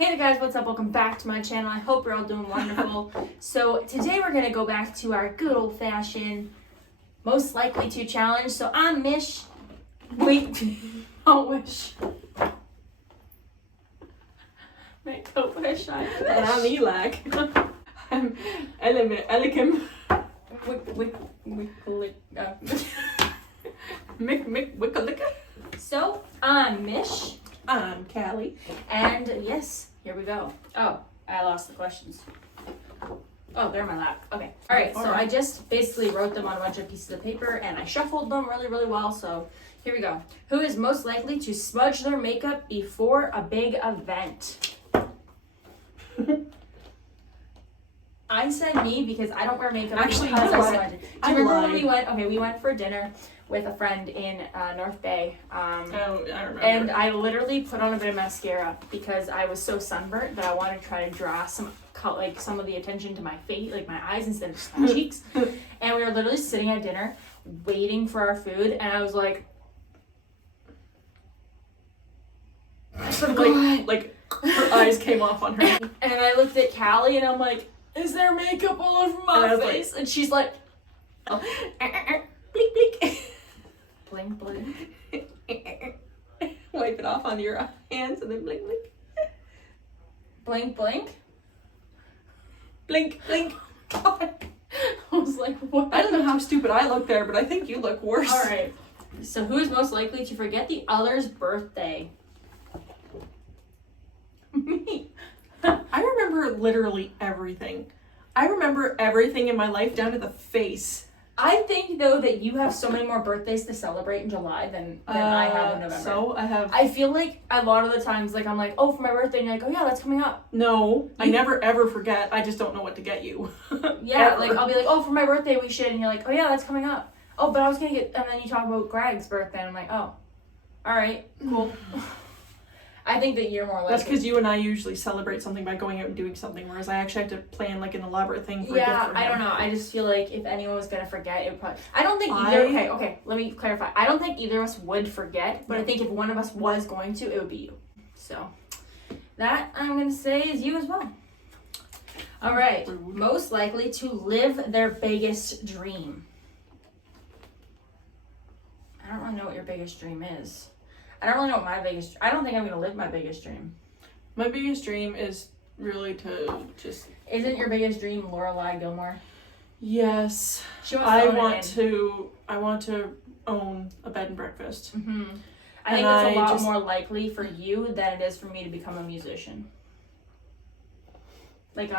Hey there guys, what's up? Welcome back to my channel. I hope you're all doing wonderful. So today we're going to go back to our good old-fashioned most likely to challenge. So I'm Mish. Wait. Oh, Wish. Make a wish. And I'm Elac. I'm Elikim. Wickalika. So I'm Mish. I'm Callie. And yes, here we go. Oh, I lost the questions. Oh, they're in my lap. Okay. All right. So I just basically wrote them on a bunch of pieces of paper and I shuffled them really, really well. So here we go. Who is most likely to smudge their makeup before a big event? I said me because I don't wear makeup. Actually, because you know I what? smudge it. Do I you remember when lied. we went? Okay, we went for dinner with a friend in North Bay. Oh, I remember. And I literally put on a bit of mascara because I was so sunburnt that I wanted to try to draw some of the attention to my face, like my eyes instead of just my cheeks. And we were literally sitting at dinner waiting for our food, and I was like, like her eyes came off on her. and I looked at Callie and I'm like, is there makeup all over my face? And she's like, oh, Bleak, bleak. blink, blink. Wipe it off on your hands and then blink, blink. Blink, blink. Blink, blink. God. I was like, what? I don't know how stupid I look there, but I think you look worse. All right. So who is most likely to forget the other's birthday? Me. I remember literally everything. I remember everything in my life down to the face. I think though that you have so many more birthdays to celebrate in July than I have in November. So I have. I feel like a lot of the times, like I'm like, oh, for my birthday, and you're like, oh yeah, that's coming up. No, I never ever forget. I just don't know what to get you. Yeah, Ever. like I'll be like, oh, for my birthday we should, and you're like, oh yeah, that's coming up. Oh, but I was gonna get, and then you talk about Greg's birthday, and I'm like, oh, all right, cool. I think that you're more like That's because you and I usually celebrate something by going out and doing something, whereas I actually have to plan like an elaborate thing for a gift for him. I don't know. I just feel like if anyone was gonna forget, it would probably. I don't think either. Okay. Let me clarify. I don't think either of us would forget, but I think if one of us was going to, it would be you. So that I'm gonna say is you as well. All right. Most likely to live their biggest dream. I don't really know what your biggest dream is. I don't really know what my biggest. I don't think I'm gonna live my biggest dream. My biggest dream is really to just. Isn't your biggest dream Lorelai Gilmore? Yes. She wants to I own want to own a bed and breakfast. Mm-hmm. I think that's a lot more likely for you than it is for me to become a musician. Like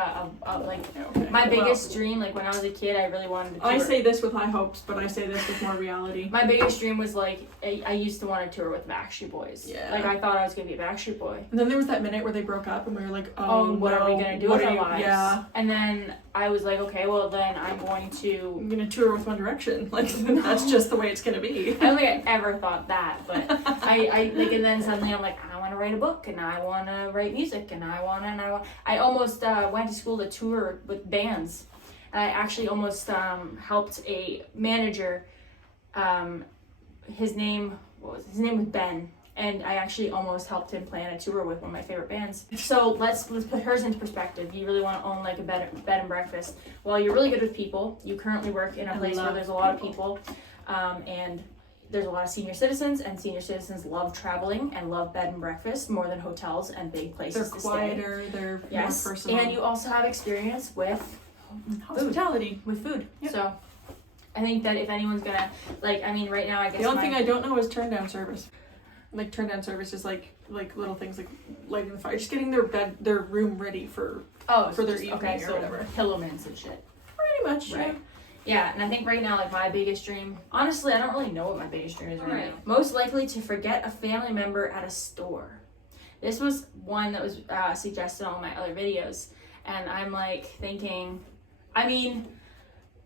my biggest dream, like when I was a kid, I really wanted to tour. I say this with high hopes, but I say this with more reality. My biggest dream was like I used to want to tour with Backstreet Boys. Yeah. Like I thought I was gonna be a Backstreet Boy. And then there was that minute where they broke up, and we were like, oh what are we gonna do with our lives? Yeah. And then I was like, okay, well then I'm gonna tour with One Direction. Like that's just the way it's gonna be. I don't think I ever thought that, but I like, and then suddenly I'm like, I want to write a book, and I want to write music, and I almost went to school to tour with bands, and I actually almost helped a manager. His name was Ben, and I actually almost helped him plan a tour with one of my favorite bands. So let's put hers into perspective. You really want to own like a bed and breakfast. Well, you're really good with people. You currently work in a place where there's a lot of people, and there's a lot of senior citizens, and senior citizens love traveling and love bed and breakfast more than hotels and big places to stay. They're quieter, they're more personal. And you also have experience with hospitality. With food. Yep. So I think that if anyone's gonna, like, I mean, right now I guess the only thing I don't know is turn down service. Like turn down service is like little things like lighting the fire, just getting their room ready for their evening or whatever. Pillow mints and shit. Pretty much, right? Yeah, and I think right now, like, my biggest dream, honestly, I don't really know what my biggest dream is right now. Most likely to forget a family member at a store. This was one that was suggested on my other videos, and I'm, like, thinking, I mean,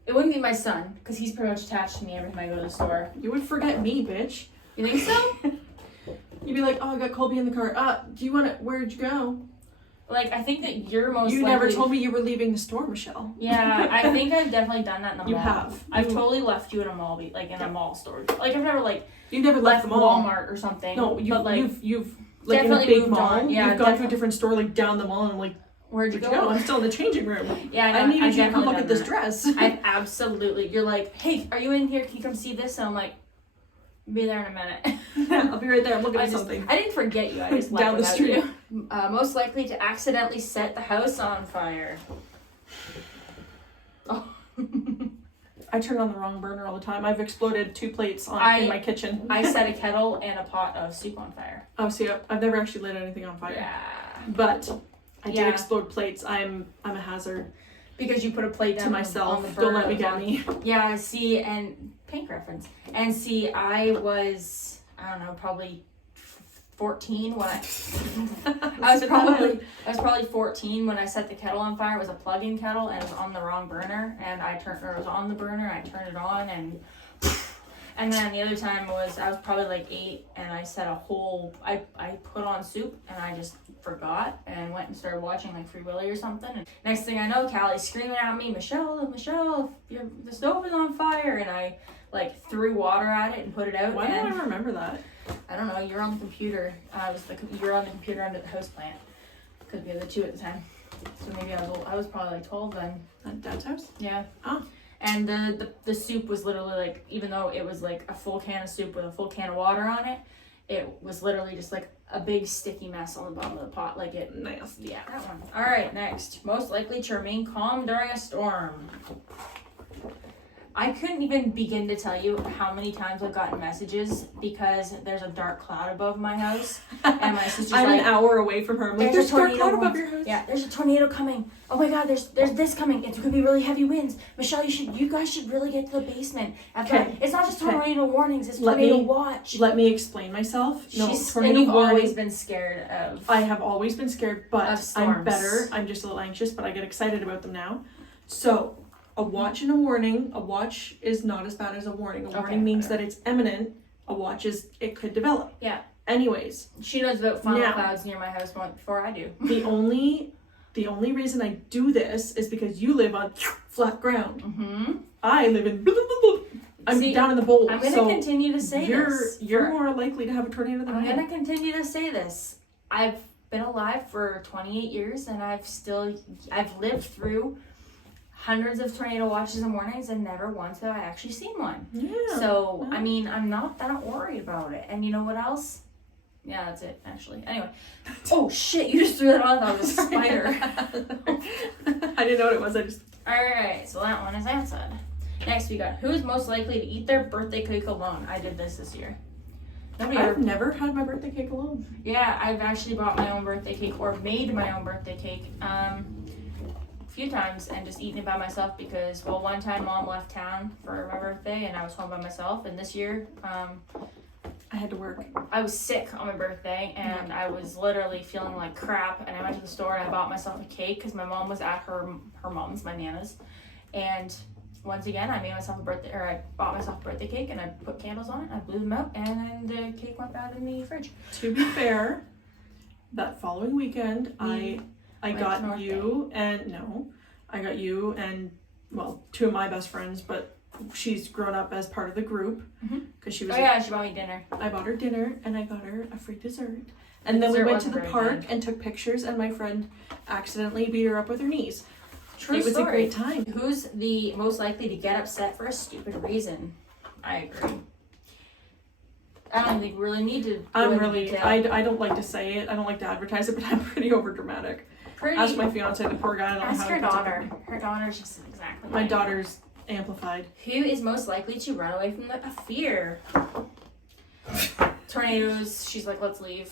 it wouldn't be my son, because he's pretty much attached to me every time I go to the store. You would forget me, bitch. You think so? You'd be like, oh, I got Colby in the car. Do you want to, where'd you go? Like, I think that you're most You likely... never told me you were leaving the store, Michelle. Yeah, I think I've definitely done that in the mall. You have. I've totally left you in a mall, like in a mall store. Like, I've never, like... You never left the mall. Walmart or something. No, you've like definitely in a big moved mall. on. Yeah, you've gone to a different store, like down the mall, and I'm like, where'd you go? I'm still in the changing room. Yeah, I needed you to come look at this dress. I've absolutely. You're like, hey, are you in here? Can you come see this? And I'm like, be there in a minute. I'll be right there. I'm looking at something. I didn't forget you. I just left down the street. You. Most likely to accidentally set the house on fire. Oh. I turn on the wrong burner all the time. I've exploded 2 plates in my kitchen. I set a kettle and a pot of soup on fire. Oh, see, I've never actually lit anything on fire. Yeah. But I did explode plates. I'm a hazard. Because you put a plate down to myself. on the burner. Don't let me get me. Yeah, see, and pink reference. And see, I was, I don't know, probably 14 when I was probably 14 when I set the kettle on fire. It was a plug-in kettle and it was on the wrong burner, and it was on the burner, I turned it on, and then the other time I was probably like 8, and I set I put on soup and I just forgot and went and started watching like Free Willy or something, and next thing I know, Callie's screaming at me, Michelle, the stove is on fire, and I like threw water at it and put it out. Why don't I remember that? I don't know, you're on the computer. You were on the computer under the house plant. Because we had the 2 at the time. So maybe I was old. I was probably like 12 then. At Dad's house? Yeah. Oh. And the soup was literally like, even though it was like a full can of soup with a full can of water on it, it was literally just like a big sticky mess on the bottom of the pot. Like it. Nice. Yeah, that one. Alright, next. Most likely to remain calm during a storm. I couldn't even begin to tell you how many times I've gotten messages because there's a dark cloud above my house, and my sister's I'm like, an hour away from her. I'm like, there's a dark cloud above your house. Yeah, there's a tornado coming. Oh my God, there's this coming. It's gonna be really heavy winds. Michelle, you guys should really get to the basement. Okay. It's not just tornado warnings. It's tornado watch. Let me explain myself. No, and you've always been scared of. I have always been scared, but I'm better. I'm just a little anxious, but I get excited about them now. So. A watch and a warning. A watch is not as bad as a warning. A warning means that it's imminent. A watch is it could develop. Yeah. Anyways. She knows about funnel clouds near my house before I do. The only reason I do this is because you live on flat ground. Mm-hmm. I live in I'm down in the bowl. I'm gonna continue to say this. You're more likely to have a tornado than I am. I'm gonna continue to say this. I've been alive for 28 years and I've lived through hundreds of tornado watches and warnings, and never once have I actually seen one. Yeah. So, I mean, I'm not that worried about it. And you know what else? Yeah, that's it, actually. Anyway. Oh, shit, you just threw that on. I thought it was a spider. I didn't know what it was. Alright, so that one is answered. Next, we got, who is most likely to eat their birthday cake alone? I did this year. I've never had my birthday cake alone. Yeah, I've actually bought my own birthday cake, or made my own birthday cake. Few times and just eating it by myself because one time Mom left town for my birthday and I was home by myself, and this year I had to work. I was sick on my birthday and I was literally feeling like crap, and I went to the store and I bought myself a cake because my mom was at her mom's, my Nana's, and once again I bought myself a birthday cake and I put candles on it, I blew them out, and then the cake went bad in the fridge. To be fair, that following weekend I got you and 2 of my best friends, but she's grown up as part of the group because she was. She bought me dinner. I bought her dinner and I got her a free dessert. And then we went to the park and took pictures, and my friend accidentally beat her up with her knees. True It was story. a great time. Who's the most likely to get upset for a stupid reason? I agree. I don't think we really need to. I don't like to say it. I don't like to advertise it, but I'm pretty overdramatic. Ask my fiance, the poor guy. I don't know how. Ask her daughter. Her daughter's just exactly. My daughter's amplified. Who is most likely to run away from a fear? Tornadoes. She's like, let's leave.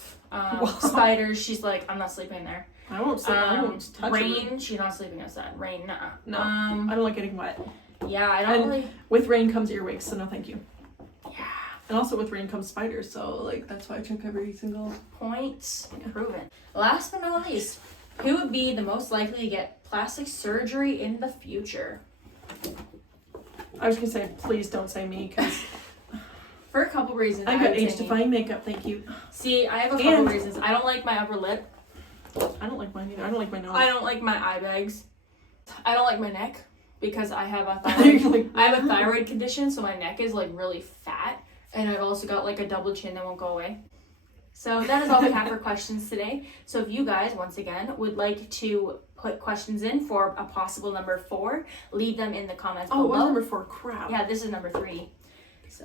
Spiders. She's like, I'm not sleeping there. I won't sleep. I won't touch rain. She's not sleeping outside. Rain. Nuh-uh. No. I don't like getting wet. Yeah, I don't really. With rain comes earwigs, so no, thank you. Yeah. And also with rain comes spiders, so that's why I took every single point proven. Last but not least. Who would be the most likely to get plastic surgery in the future? I was going to say, please don't say me, because... For a couple reasons. I got age-defying makeup, thank you. See, I have a couple reasons. I don't like my upper lip. I don't like mine either. I don't like my nose. I don't like my eye bags. I don't like my neck, because I have a thyroid condition, so my neck is really fat. And I've also got a double chin that won't go away. So that is all we have for questions today. So if you guys, once again, would like to put questions in for a possible number 4, leave them in the comments below. Oh, what was number 4? Crap. Yeah, this is number 3. So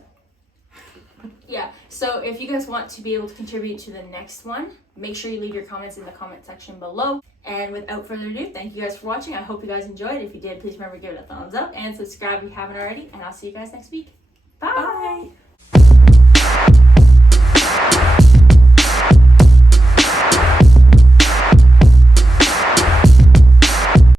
yeah, so if you guys want to be able to contribute to the next one, make sure you leave your comments in the comment section below. And without further ado, thank you guys for watching. I hope you guys enjoyed. If you did, please remember to give it a thumbs up and subscribe if you haven't already. And I'll see you guys next week. Bye. Bye.